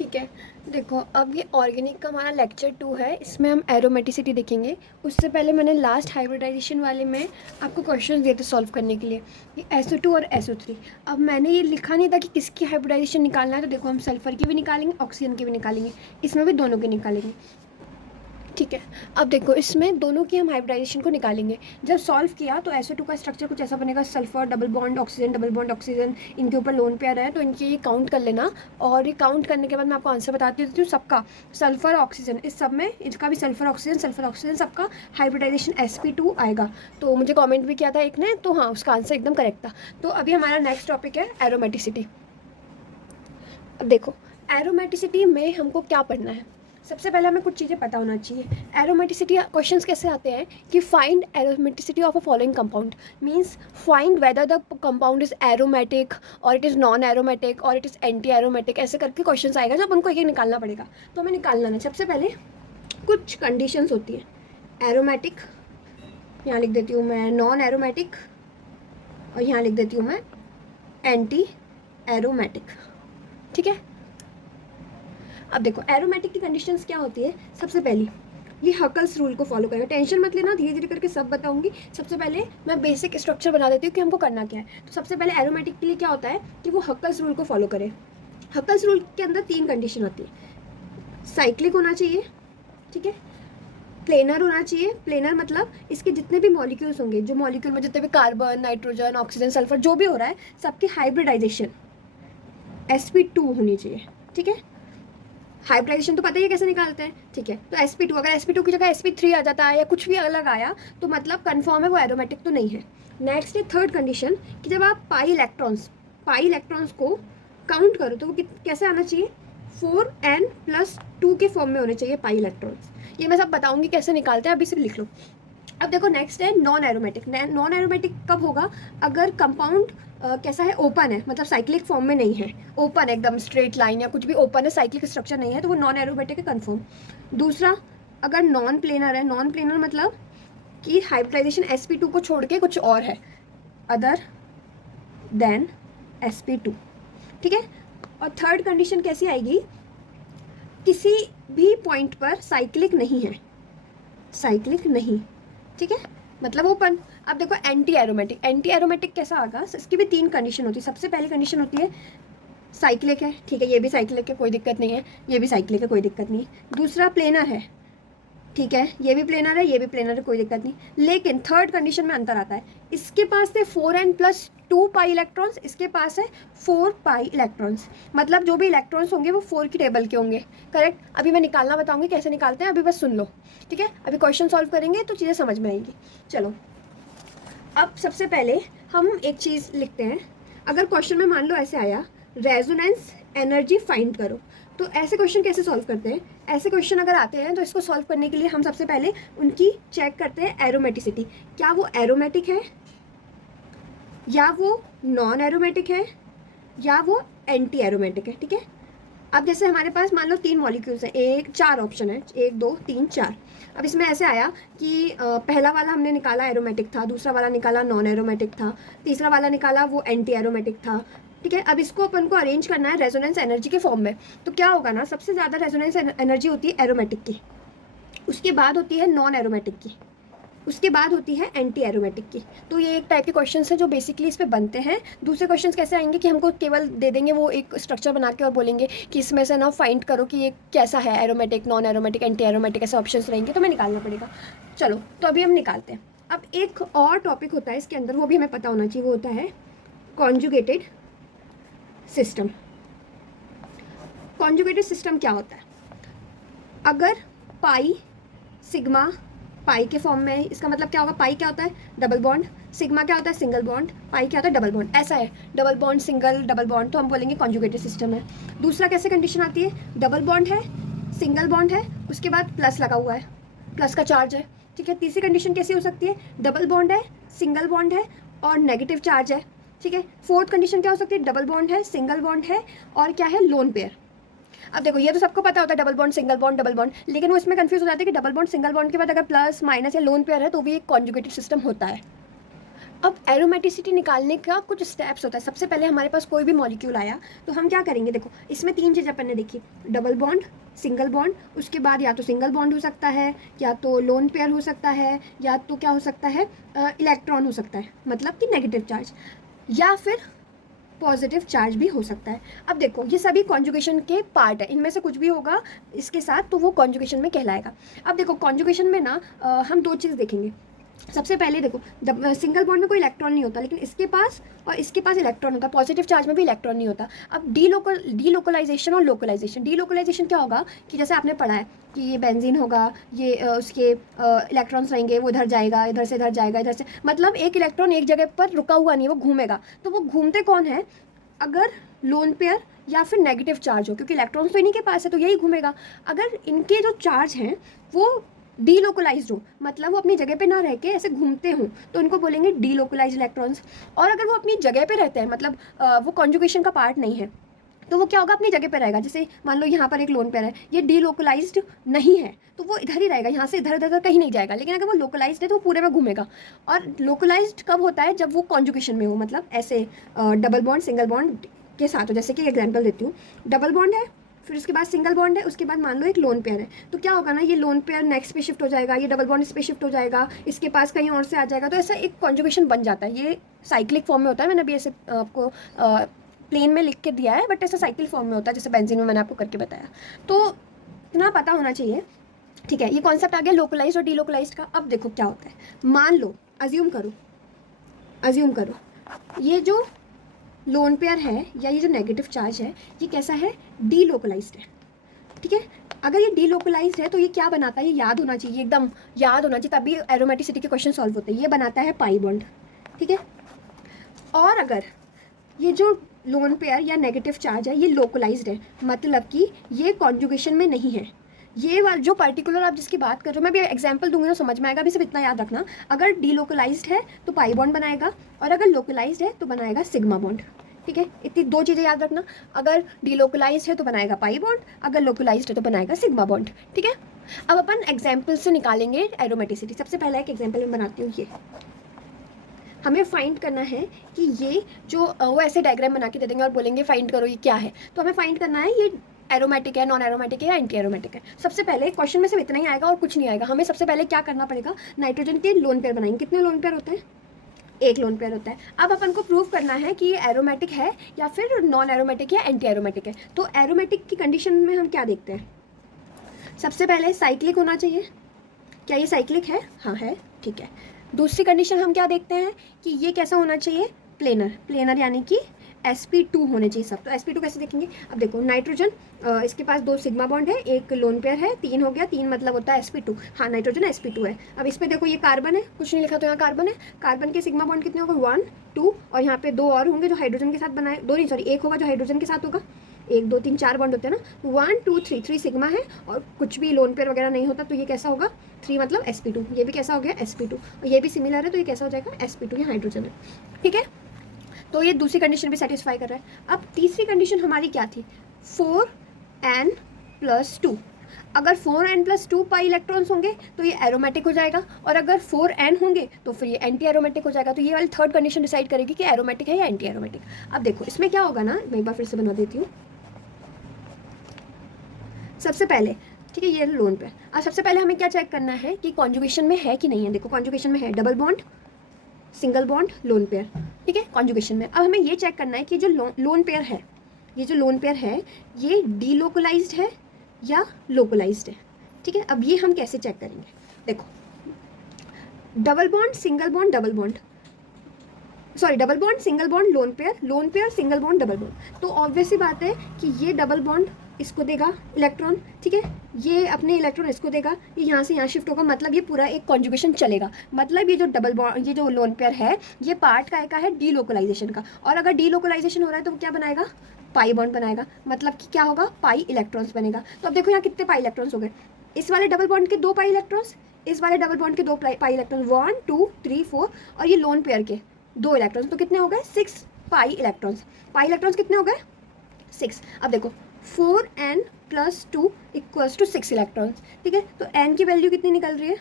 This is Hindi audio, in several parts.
ठीक है। देखो, अब ये ऑर्गेनिक का हमारा लेक्चर 2 है, इसमें हम एरोमेटिसिटी देखेंगे। उससे पहले मैंने लास्ट हाइब्रिडाइजेशन वाले में आपको क्वेश्चन दिए थे सॉल्व करने के लिए, ये SO2 और SO3। अब मैंने ये लिखा नहीं था कि किसकी हाइब्रिडाइजेशन निकालना है, तो देखो हम सल्फर की भी निकालेंगे, ऑक्सीजन की भी निकालेंगे, इसमें भी दोनों की निकालेंगे। ठीक है। अब देखो, इसमें दोनों की हम हाइब्रिडाइजेशन को निकालेंगे। जब सॉल्व किया तो SO2 का स्ट्रक्चर कुछ ऐसा बनेगा, sulphur double bond oxygen, double bond oxygen, इनके ऊपर लोन पेयर है, तो इनके ये काउंट कर लेना। और ये काउंट करने के बाद मैं आपको आंसर बताती हूँ सबका। सल्फर ऑक्सीजन, इस सब में इसका भी सल्फर ऑक्सीजन सबका हाइब्रिडाइजेशन sp2 आएगा। तो मुझे कॉमेंट भी किया था एक ने, तो हाँ, उसका आंसर एकदम करेक्ट था। तो अभी हमारा नेक्स्ट टॉपिक है एरोमेटिसिटी। अब देखो, एरोमेटिसिटी में हमको क्या पढ़ना है। सबसे पहले हमें कुछ चीज़ें पता होना चाहिए। एरोमेटिसिटी क्वेश्चंस कैसे आते हैं कि find aromaticity of a following compound, means find whether the compound is aromatic और इट इज़ नॉन एरोमेटिक और इट इज़ एंटी एरोमेटिक, ऐसे करके क्वेश्चंस आएगा जो अपन को एक एक निकालना पड़ेगा। तो हमें निकालना है। सबसे पहले कुछ कंडीशंस होती है। एरोमेटिक, यहाँ लिख देती हूँ मैं नॉन एरोमेटिक, और यहाँ लिख देती हूँ मैं एंटी एरोमेटिक। ठीक है। अब देखो, एरोमेटिक की कंडीशंस क्या होती है। सबसे पहली, ये हकल्स रूल को फॉलो करेगा। टेंशन मत लेना, धीरे धीरे करके सब बताऊंगी। सबसे पहले मैं बेसिक स्ट्रक्चर बना देती हूँ कि हमको करना क्या है। तो सबसे पहले एरोमेटिक के लिए क्या होता है कि वो हकल्स रूल को फॉलो करे। हकल्स रूल के अंदर 3 कंडीशन होती है। साइक्लिक होना चाहिए, ठीक है, प्लेनर होना चाहिए। प्लेनर मतलब इसके जितने भी मॉलिक्यूल्स होंगे, जो मॉलिक्यूल में जितने भी कार्बन, नाइट्रोजन, ऑक्सीजन, सल्फर जो भी हो रहा है, सबकी हाइब्रिडाइजेशन sp2 होनी चाहिए। ठीक है। हाइब्रिडाइजेशन तो पता ही है कैसे निकालते हैं। ठीक है। तो sp2, अगर sp2 की जगह sp3 आ जाता है या कुछ भी अलग आया तो मतलब कंफर्म है वो एरोमेटिक तो नहीं है। नेक्स्ट है थर्ड कंडीशन कि जब आप पाई इलेक्ट्रॉन्स को काउंट करो तो वो कैसे आना चाहिए, 4n+2 के फॉर्म में होने चाहिए पाई इलेक्ट्रॉन्स। ये मैं सब बताऊंगी कैसे निकालते हैं, अभी सिर्फ लिख लो। अब देखो, नेक्स्ट है नॉन एरोमेटिक। नॉन एरोमेटिक कब होगा, अगर कंपाउंड कैसा है, ओपन है, मतलब साइक्लिक फॉर्म में नहीं है, ओपन है एकदम स्ट्रेट लाइन या कुछ भी ओपन है, साइक्लिक स्ट्रक्चर नहीं है, तो वो नॉन एरोमेटिक है कंफर्म। दूसरा, अगर नॉन प्लेनर है। नॉन प्लेनर मतलब कि हाइब्रिडाइजेशन sp2 को छोड़ के कुछ और है, अदर देन sp2। ठीक है। और थर्ड कंडीशन कैसी आएगी, किसी भी पॉइंट पर साइक्लिक नहीं है, साइक्लिक नहीं। ठीक है, मतलब ओपन। अब देखो, एंटी एरोमेटिक कैसा आएगा, इसकी भी 3 कंडीशन होती है। सबसे पहली कंडीशन होती है साइक्लिक है, ठीक है, ये भी साइक्लिक है, कोई दिक्कत नहीं है, ये भी साइक्लिक है, कोई दिक्कत नहीं। दूसरा प्लेनर है, ठीक है, ये भी प्लेनर है, ये भी प्लेनर है, कोई दिक्कत नहीं। लेकिन थर्ड कंडीशन में अंतर आता है, इसके पास थे 4n+2 पाई इलेक्ट्रॉन्स, इसके पास है 4 पाई इलेक्ट्रॉन्स, मतलब जो भी इलेक्ट्रॉन्स होंगे वो 4 की टेबल के होंगे। करेक्ट। अभी मैं निकालना बताऊंगी कैसे निकालते हैं, अभी बस सुन लो। ठीक है, अभी क्वेश्चन सॉल्व करेंगे तो चीज़ें समझ में आएंगी। चलो, अब सबसे पहले हम एक चीज़ लिखते हैं। अगर क्वेश्चन में मान लो ऐसे आया, रेजोनेंस एनर्जी फाइंड करो, तो ऐसे क्वेश्चन कैसे सॉल्व करते हैं। ऐसे क्वेश्चन अगर आते हैं तो इसको सॉल्व करने के लिए हम सबसे पहले उनकी चेक करते हैं एरोमेटिसिटी, क्या वो एरोमेटिक है या वो नॉन एरोमेटिक है या वो एंटी एरोमेटिक है। ठीक है। अब जैसे हमारे पास मान लो 3 मॉलिक्यूल्स हैं, 4 ऑप्शन है, 1 2 3 4। अब इसमें ऐसे आया कि पहला वाला हमने निकाला एरोमेटिक था, दूसरा वाला निकाला नॉन एरोमेटिक था, तीसरा वाला निकाला वो एंटी एरोमेटिक था। ठीक है। अब इसको अपन को अरेंज करना है रेजोनेंस एनर्जी के फॉर्म में। तो क्या होगा ना, सबसे ज़्यादा रेजोनेंस एनर्जी होती है एरोमेटिक की, उसके बाद होती है नॉन एरोमेटिक की, उसके बाद होती है एंटी एरोमेटिक की। तो ये एक टाइप के क्वेश्चंस हैं जो बेसिकली इस पे बनते हैं। दूसरे क्वेश्चंस कैसे आएंगे कि हमको केवल दे देंगे वो एक स्ट्रक्चर बना के और बोलेंगे कि इसमें से ना फाइंड करो कि ये कैसा है, aromatic, non aromatic, anti aromatic, ऐसे ऑप्शंस रहेंगे, तो हमें निकालना पड़ेगा। चलो, तो अभी हम निकालते हैं। अब एक और टॉपिक होता है इसके अंदर, वो भी हमें पता होना चाहिए, वो होता है कॉन्जुगेटेड सिस्टम। कॉन्जुगेटेड सिस्टम क्या होता है, अगर पाई सिग्मा पाई के फॉर्म में, इसका मतलब क्या होगा, पाई क्या होता है डबल बॉन्ड, सिग्मा क्या होता है सिंगल बॉन्ड, पाई क्या होता है डबल बॉन्ड, ऐसा है double bond single double bond, तो हम बोलेंगे कॉन्जुगेटेड सिस्टम है। दूसरा कैसे कंडीशन आती है, डबल बॉन्ड है, सिंगल बॉन्ड है, उसके बाद प्लस लगा हुआ है, प्लस का चार्ज है। ठीक है। तीसरी कंडीशन कैसी हो सकती है, डबल बॉन्ड है, सिंगल बॉन्ड है और नेगेटिव चार्ज है। ठीक है। फोर्थ कंडीशन क्या हो सकती है, डबल बॉन्ड है, सिंगल बॉन्ड है और क्या है, लोन पेयर। अब देखो, ये तो सबको पता होता है double bond single bond double bond, लेकिन वो इसमें कंफ्यूज हो जाते हैं कि डबल बॉन्ड सिंगल बॉन्ड के बाद अगर प्लस माइनस या लोन पेयर है तो भी एक कॉन्जुगेटेड सिस्टम होता है। अब एरोमेटिसिटी निकालने का कुछ स्टेप्स होता है। सबसे पहले हमारे पास कोई भी मॉलिक्यूल आया तो हम क्या करेंगे, देखो इसमें 3 चीज़ें अपन ने देखी, डबल बॉन्ड, सिंगल बॉन्ड, उसके बाद या तो सिंगल बॉन्ड हो सकता है, या तो लोन पेयर हो सकता है, या तो क्या हो सकता है, इलेक्ट्रॉन हो सकता है, मतलब कि नेगेटिव चार्ज, या फिर पॉजिटिव चार्ज भी हो सकता है। अब देखो ये सभी कॉन्जुगेशन के पार्ट है, इनमें से कुछ भी होगा इसके साथ तो वो कॉन्जुगेशन में कहलाएगा। अब देखो कॉन्जुगेशन में ना हम 2 चीज़ देखेंगे। सबसे पहले देखो सिंगल बॉन्ड में कोई इलेक्ट्रॉन नहीं होता, लेकिन इसके पास और इसके पास इलेक्ट्रॉन होता है। पॉजिटिव चार्ज में भी इलेक्ट्रॉन नहीं होता। अब डीलोकलाइजेशन और लोकलाइजेशन। डीलोकलाइजेशन क्या होगा कि जैसे आपने पढ़ा है कि ये बेंजीन होगा, ये उसके इलेक्ट्रॉन्स रहेंगे, वो इधर जाएगा, इधर से इधर जाएगा, इधर से, मतलब एक इलेक्ट्रॉन एक जगह पर रुका हुआ नहीं है, वो घूमेगा। तो वो घूमते कौन है, अगर लोन पेयर या फिर नेगेटिव चार्ज हो, क्योंकि इलेक्ट्रॉन्स तो इन्हीं के पास है तो यही घूमेगा। अगर इनके जो चार्ज हैं वो डीलोकलाइज्ड हो, मतलब वो अपनी जगह पे ना रह के ऐसे घूमते हों, तो उनको बोलेंगे डीलोकलाइज्ड इलेक्ट्रॉन्स। और अगर वो अपनी जगह पे रहते हैं, मतलब वो कॉन्जुगेशन का पार्ट नहीं है, तो वो क्या होगा, अपनी जगह पे रहेगा। जैसे मान लो यहाँ पर एक लोन पेयर है, ये डीलोकलाइज्ड नहीं है तो वो इधर ही रहेगा, यहाँ से इधर इधर कहीं नहीं जाएगा। लेकिन अगर वो लोकलाइज्ड है तो वो पूरे में घूमेगा। और लोकलाइज्ड कब होता है, जब वो कॉन्जुगेशन में हो, मतलब ऐसे डबल बॉन्ड सिंगल बॉन्ड के साथ हो। जैसे कि एग्जाम्पल देती हूँ, डबल बॉन्ड है, फिर उसके बाद सिंगल बॉन्ड है, उसके बाद मान लो एक लोन पेयर है, तो क्या होगा ना, ये लोन पेयर नेक्स्ट पे शिफ्ट हो जाएगा, ये डबल बॉन्ड इस पे शिफ्ट हो जाएगा, इसके पास कहीं और से आ जाएगा, तो ऐसा एक कॉन्जुगेशन बन जाता है। ये साइक्लिक फॉर्म में होता है, मैंने अभी ऐसे आपको प्लेन में लिख के दिया है, बट ऐसा साइकिल फॉर्म में होता है, जैसे बेंजीन में मैंने आपको करके बताया। तो इतना पता होना चाहिए, ठीक है। ये कॉन्सेप्ट आ गया लोकलाइज और डीलोकलाइज का। अब देखो क्या होता है, मान लो, अज्यूम करो ये जो लोन पेयर है या ये जो नेगेटिव चार्ज है ये कैसा है, डीलोकलाइज्ड है, ठीक है। अगर ये डीलोकलाइज्ड है तो ये क्या बनाता है, ये याद होना चाहिए, एकदम याद होना चाहिए, तभी एरोमेटिसिटी के क्वेश्चन सॉल्व होते हैं। ये बनाता है पाई बॉन्ड, ठीक है। और अगर ये जो लोन पेयर या नेगेटिव चार्ज है ये लोकलाइज्ड है, मतलब कि ये कॉन्जुगेशन में नहीं है। ये वाला जो पर्टिकुलर आप जिसकी बात कर रहे हो, मैं भी एग्जांपल दूंगी तो समझ में आएगा। अभी सिर्फ इतना याद रखना, अगर डीलोकलाइज्ड है तो पाई बॉन्ड बनाएगा, और अगर लोकलाइज्ड है तो बनाएगा सिग्मा बॉन्ड, ठीक है। इतनी 2 चीज़ें याद रखना, अगर डीलोकलाइज्ड है तो बनाएगा पाई बॉन्ड, अगर लोकलाइज्ड है तो बनाएगा सिग्मा बॉन्ड, ठीक है। अब अपन एग्जाम्पल से निकालेंगे एरोमेटिसिटी। सबसे पहला एक एग्जाम्पल मैं बनाती हूँ। ये हमें फाइंड करना है कि ये जो वो ऐसे डायग्राम बना के दे देंगे और बोलेंगे फाइंड करो ये क्या है, तो हमें फाइंड करना है ये एरोमेटिक है, नॉन एरोमेटिक है या एंटी एरोमेटिक है। सबसे पहले क्वेश्चन में सिर्फ इतना ही आएगा और कुछ नहीं आएगा। हमें सबसे पहले क्या करना पड़ेगा, नाइट्रोजन के लोन पेयर बनाएंगे। कितने लोन पेयर होते हैं, एक लोन पेयर होता है। अब अपन को प्रूव करना है कि ये एरोमेटिक है या फिर नॉन एरोमेटिक या एंटी एरोमेटिक है। तो एरोमेटिक की कंडीशन में हम क्या देखते हैं, सबसे पहले साइक्लिक होना चाहिए। क्या ये साइक्लिक है, हाँ है, ठीक है। दूसरी कंडीशन हम क्या देखते हैं कि ये कैसा होना चाहिए, प्लेनर यानी कि sp2 होने चाहिए सब। तो sp2 कैसे देखेंगे, अब देखो नाइट्रोजन इसके पास 2 सिग्मा बॉन्ड है, एक लोन पेयर है, 3 हो गया, 3 मतलब होता है sp2। हाँ नाइट्रोजन sp2 है। अब इस पर देखो ये कार्बन है, कुछ नहीं लिखा तो यहाँ कार्बन है। कार्बन के सिग्मा बॉन्ड कितने होंगे, 1 2, और यहाँ पे 2 और होंगे जो हाइड्रोजन के साथ बनाए, 2 नहीं सॉरी 1 होगा जो हाइड्रोजन के साथ होगा। 1 2 3 4 बॉन्ड होते हैं ना, 1 2 3, 3 सिग्मा है, और कुछ भी लोन पेयर वगैरह नहीं होता तो ये कैसा होगा, 3 मतलब sp2। ये भी कैसा हो गया sp2, और ये भी सिमिलर है तो ये कैसा हो जाएगा sp2, ये हाइड्रोजन है, ठीक है। तो ये दूसरी कंडीशन भी सेटिस्फाई कर रहा है। अब तीसरी कंडीशन हमारी क्या थी, 4n+2। अगर 4n+2 पाई इलेक्ट्रॉन्स होंगे तो ये एरोमेटिक हो जाएगा, और अगर 4n होंगे तो फिर ये एंटी एरोमेटिक हो जाएगा। तो ये वाली थर्ड कंडीशन डिसाइड करेगी कि एरोमेटिक है या एंटी एरोमेटिक। अब देखो इसमें क्या होगा ना, मैं एक बार फिर से बना देती हूँ। सबसे पहले, ठीक है, ये लोन पे। अब सबसे पहले हमें क्या चेक करना है कि कॉन्जुगेशन में है कि नहीं है। देखो कॉन्जुगेशन में है, double bond single bond lone pair, ठीक है, कॉन्जुगेशन में। अब हमें ये चेक करना है कि जो लोन पेयर है, ये जो लोन पेयर है ये डीलोकलाइज्ड है या लोकलाइज्ड है, ठीक है। अब ये हम कैसे चेक करेंगे, देखो double bond single bond double bond, sorry double bond single bond lone pair single bond double bond. तो ऑब्वियस सी बात है कि ये डबल बॉन्ड इसको देगा इलेक्ट्रॉन, ठीक है, ये अपने इलेक्ट्रॉन इसको देगा, ये यहाँ से यहाँ शिफ्ट होगा, मतलब ये पूरा एक कॉन्जुगेशन चलेगा। मतलब ये जो डबल बॉन्ड, ये जो लोन पेयर है ये पार्ट का है डीलोकलाइजेशन का। और अगर डीलोकलाइजेशन हो रहा है तो वो क्या बनाएगा, पाई बॉन्ड बनाएगा, मतलब कि क्या होगा, पाई इलेक्ट्रॉन्स बनेगा। तो अब देखो यहाँ कितने पाई इलेक्ट्रॉन्स हो गए, इस वाले डबल बॉन्ड के 2 पाई इलेक्ट्रॉन्स, इस वाले डबल बॉन्ड के 2 पाई इलेक्ट्रॉन्स, 1 2 3 4, और ये लोन पेयर के 2 इलेक्ट्रॉन्स, तो कितने हो गए, 6 पाई इलेक्ट्रॉन्स। पाई इलेक्ट्रॉन्स कितने हो गए, 6। अब देखो 4n+2 = 6 इलेक्ट्रॉन्स, ठीक है। तो n की वैल्यू कितनी निकल रही है,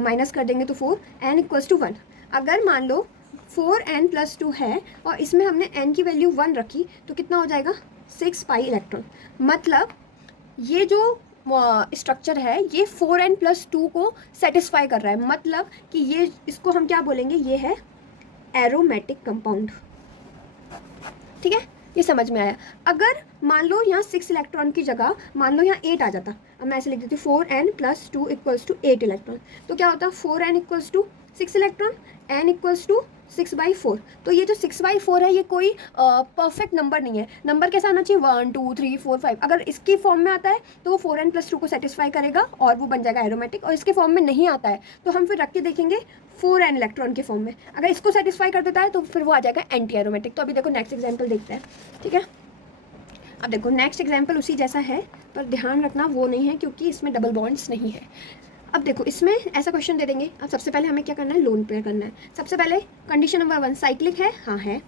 माइनस कर देंगे तो 4, n = 1। अगर मान लो 4n+2 है और इसमें हमने n की वैल्यू 1 रखी तो कितना हो जाएगा 6 पाई इलेक्ट्रॉन। मतलब ये जो स्ट्रक्चर है ये 4n+2 को सेटिस्फाई कर रहा है, मतलब कि ये इसको हम क्या बोलेंगे, ये है एरोमेटिक कंपाउंड। ठीक है, ये समझ में आया। अगर मान लो यहाँ 6 इलेक्ट्रॉन की जगह मान लो यहाँ 8 आ जाता, अब मैं ऐसे लिख देती हूँ 4n+2 = 8 इलेक्ट्रॉन, तो क्या होता 4n = 6 इलेक्ट्रॉन, n = 6/4। तो ये जो 6/4 है ये कोई परफेक्ट नंबर नहीं है। नंबर कैसा आना चाहिए 1 2 3 4 5। अगर इसकी फॉर्म में आता है तो वो 4n+2 को सेटिस्फाई करेगा और वो बन जाएगा एरोमेटिक, और इसके फॉर्म में नहीं आता है तो हम फिर रख के देखेंगे 4n इलेक्ट्रॉन के फॉर्म में। अगर इसको सेटिस्फाई कर देता है तो फिर वो आ जाएगा एंटी एरोमेटिक। तो अभी देखो नेक्स्ट एग्जाम्पल देखते हैं। ठीक है, अब देखो नेक्स्ट एग्जाम्पल उसी जैसा है, पर ध्यान रखना वो नहीं है क्योंकि इसमें डबल बॉन्ड्स नहीं है। अब देखो इसमें ऐसा क्वेश्चन दे देंगे। अब सबसे पहले हमें क्या करना है, लोन पेयर करना है। सबसे पहले कंडीशन नंबर 1 साइक्लिक है, हाँ है।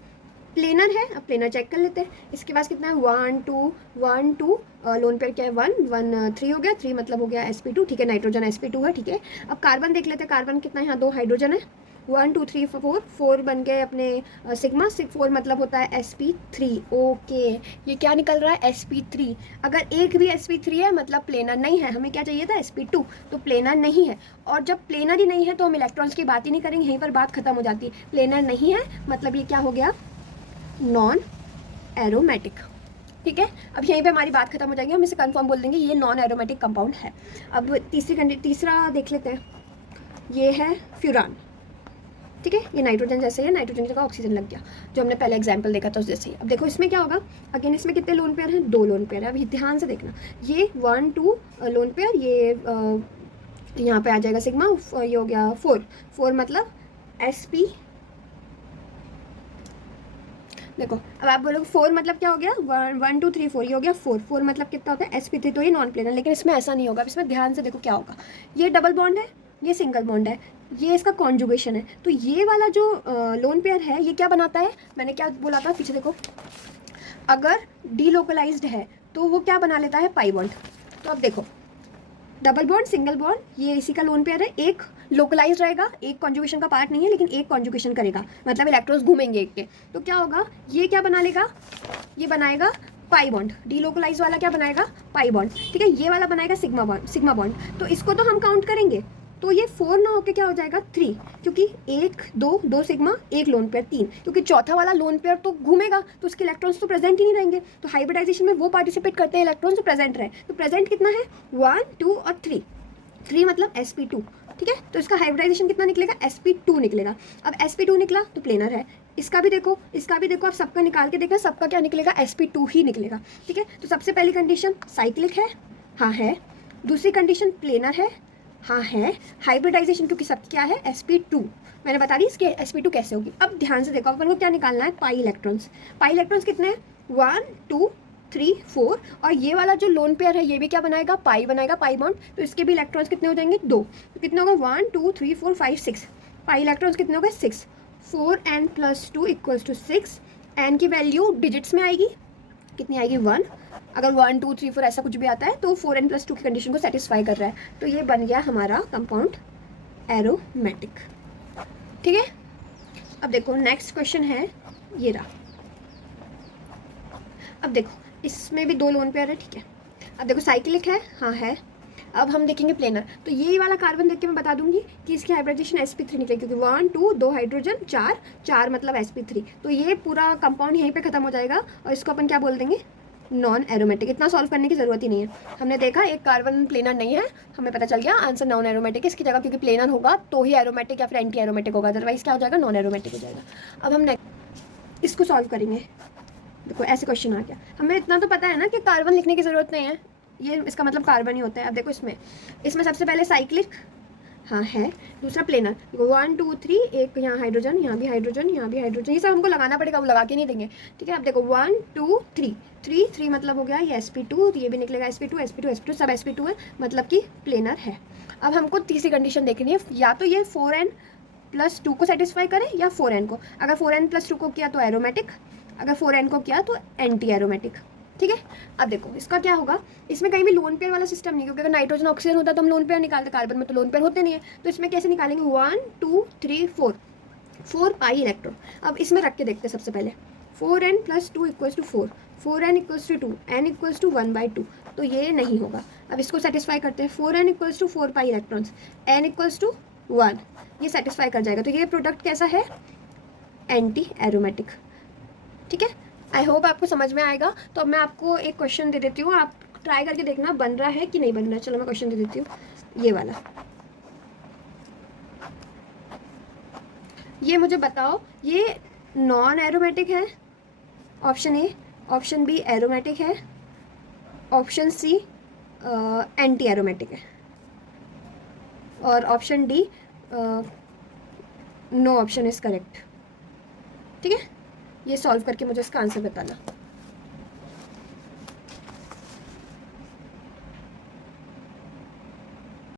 प्लेनर है, अब प्लेनर चेक कर लेते हैं। इसके पास कितना है 1 2 1 2, लोन पेयर क्या है 1 1 3 हो गया, 3 मतलब हो गया sp2। ठीक है, नाइट्रोजन sp2 है। ठीक है, अब कार्बन देख लेते हैं। कार्बन कितना है, यहाँ 2 हाइड्रोजन है, 1 2 3 4 4 बन गए अपने सिग्मा 4 मतलब होता है sp3। ओके, ये क्या निकल रहा है sp3। अगर एक भी sp3 है मतलब प्लेनर नहीं है। हमें क्या चाहिए था sp2, तो प्लेनर नहीं है। और जब प्लेनर ही नहीं है तो हम इलेक्ट्रॉन्स की बात ही नहीं करेंगे, यहीं पर बात खत्म हो जाती है। प्लेनर नहीं है मतलब ये क्या हो गया, नॉन एरोमेटिक। ठीक है, अब यहीं पे हमारी बात खत्म हो जाएगी, हम इसे कंफर्म बोल देंगे ये नॉन एरोमेटिक कंपाउंड है। अब तीसरा देख लेते हैं, ये है फ्यूरान। ठीक है, ये नाइट्रोजन जैसे है, नाइट्रोजन की जगह ऑक्सीजन लग गया, जो हमने पहले एग्जाम्पल देखा था उस जैसे ही। अब देखो इसमें क्या होगा, अगेन इसमें कितने लोन पेयर हैं, 2 लोन पेयर है। अभी ध्यान से देखना, ये 1 2 लोन पेयर, ये यहाँ पे आ जाएगा सिग्मा, ये हो गया 4 मतलब sp। देखो अब आप बोलोगे 4 मतलब क्या हो गया, 1 2 3 4, ये हो गया 4 मतलब कितना होता है sp3। तो ये नॉन प्लेनर, लेकिन इसमें ऐसा नहीं होगा। इसमें ध्यान से देखो क्या होगा, ये डबल बॉन्ड है, ये सिंगल बॉन्ड है, ये इसका कॉन्जुगेशन है। तो ये वाला जो लोन पेयर है ये क्या बनाता है, मैंने क्या बोला था पीछे देखो, अगर डीलोकलाइज्ड है तो वो क्या बना लेता है, पाई बॉन्ड। तो अब देखो डबल बॉन्ड सिंगल बॉन्ड, ये इसी का लोन पेयर है। एक लोकलाइज रहेगा, एक कॉन्जुगेशन का पार्ट नहीं है लेकिन एक कॉन्जुगेशन करेगा, मतलब इलेक्ट्रॉन्स घूमेंगे एक के। तो क्या होगा, ये क्या बना लेगा, ये बनाएगा पाई बॉन्ड। डीलोकलाइज वाला क्या बनाएगा, पाई बॉन्ड। ठीक है, ये वाला बनाएगा सिग्मा बॉन्ड। तो इसको तो हम काउंट करेंगे, तो ये 4 ना होकर क्या हो जाएगा 3, क्योंकि 1 2 सिग्मा, एक लोन पेयर 3, क्योंकि चौथा वाला लोन पेयर तो घूमेगा तो उसके इलेक्ट्रॉन्स तो प्रेजेंट ही नहीं रहेंगे। तो हाइब्रिडाइजेशन में वो पार्टिसिपेट करते हैं इलेक्ट्रॉन्स जो प्रेजेंट रहे। तो प्रेजेंट कितना है 1 2 और 3 मतलब sp2। ठीक है, तो इसका हाइब्रिडाइजेशन कितना निकलेगा, sp2 निकलेगा। अब sp2 निकला तो प्लेनर है। इसका भी देखो आप सबका निकाल के देखना, सबका क्या निकलेगा, sp2 ही निकलेगा। ठीक है, तो सबसे पहली कंडीशन साइक्लिक है, हाँ है। दूसरी कंडीशन प्लेनर है, हाँ है। हाइब्रिडाइजेशन क्योंकि सब क्या है sp2, मैंने बता दी इसके sp2 कैसे होगी। अब ध्यान से देखो, अपन को क्या निकालना है, पाई इलेक्ट्रॉन्स। पाई इलेक्ट्रॉन्स कितने हैं 1 2 3 4, और ये वाला जो लोन पेयर है ये भी क्या बनाएगा, पाई बनाएगा, पाई बॉन्ड। तो इसके भी इलेक्ट्रॉन्स कितने हो जाएंगे 2। तो कितने होगा 1 2 3 4 5 6, पाई इलेक्ट्रॉन्स कितने हो गए 6। 4n+2 = 6। n की वैल्यू डिजिट्स में आएगी, कितनी आएगी 1। अगर 1 2 3 4 ऐसा कुछ भी आता है तो 4n+2 की कंडीशन को सेटिस्फाई कर रहा है। तो ये बन गया हमारा कंपाउंड एरोमेटिक। ठीक है, अब देखो नेक्स्ट क्वेश्चन है ये रहा। अब देखो इसमें भी 2 लोन पेयर है। ठीक है, अब देखो साइक्लिक है, हाँ है। अब हम देखेंगे प्लेनर, तो ये वाला कार्बन देख के मैं बता दूंगी कि इसकी हाइब्रिडाइजेशन sp3 निकले, क्योंकि 1 2 2 हाइड्रोजन 4 मतलब sp3। तो ये पूरा कंपाउंड यहीं पे खत्म हो जाएगा और इसको अपन क्या बोल देंगे, नॉन एरोमेटिक। इतना सॉल्व करने की ज़रूरत ही नहीं है। हमने देखा एक कार्बन प्लेनर नहीं है, हमें पता चल गया आंसर नॉन एरोमेटिक। इसकी जगह क्योंकि प्लेनर होगा तो ही एरोमेटिक या फिर एंटी एरोमेटिक होगा, अदरवाइज क्या हो जाएगा, नॉन एरोमेटिक हो जाएगा। अब हम इसको सॉल्व करेंगे। देखो ऐसे क्वेश्चन आ गया, हमें इतना तो पता है ना कि कार्बन लिखने की ज़रूरत नहीं है, ये इसका मतलब कार्बन ही होता है। अब देखो इसमें सबसे पहले साइक्लिक, हाँ है। दूसरा प्लेनर, 1 2 3, एक यहाँ हाइड्रोजन, यहाँ भी हाइड्रोजन, यहाँ भी हाइड्रोजन, ये सब हमको लगाना पड़ेगा, वो लगा के नहीं देंगे। ठीक है, अब देखो 1 2 3 मतलब हो गया ये sp2, ये भी निकलेगा sp2 सब sp2 है, मतलब कि प्लेनर है। अब हमको तीसरी कंडीशन देखनी है, या तो ये 4n+2 को सेटिस्फाई करे या 4n को। अगर 4n+2 को किया तो एरोमेटिक, अगर 4n को किया तो एंटी एरोमेटिक। ठीक है, अब देखो इसका क्या होगा, इसमें कहीं भी लोन पेयर वाला सिस्टम नहीं, क्योंकि अगर नाइट्रोजन ऑक्सीजन होता तो हम लोन पेयर निकालते, कार्बन में तो लोन पेयर होते नहीं है। तो इसमें कैसे निकालेंगे, 1 2 3 4, 4 पाई इलेक्ट्रॉन। अब इसमें रख के देखते हैं सबसे पहले, 4n + 2 = 4, 4n = 2, n = 1/2, तो ये नहीं होगा। अब इसको सेटिस्फाई करते हैं, 4n = 4 पाई इलेक्ट्रॉन्स, n = 1, ये सेटिस्फाई कर जाएगा। तो ये प्रोडक्ट कैसा है, एंटी एरोमेटिक। ठीक है, आई होप आपको समझ में आएगा। तो अब मैं आपको एक क्वेश्चन दे देती हूँ, आप ट्राई करके देखना बन रहा है कि नहीं बन रहा है। चलो मैं क्वेश्चन दे देती हूँ, ये वाला। ये मुझे बताओ, ये नॉन एरोमेटिक है, option A, option B aromatic है, ऑप्शन सी एंटी एरोमेटिक है, और option D no option is correct. ठीक है, ये सॉल्व करके मुझे इसका आंसर बताना।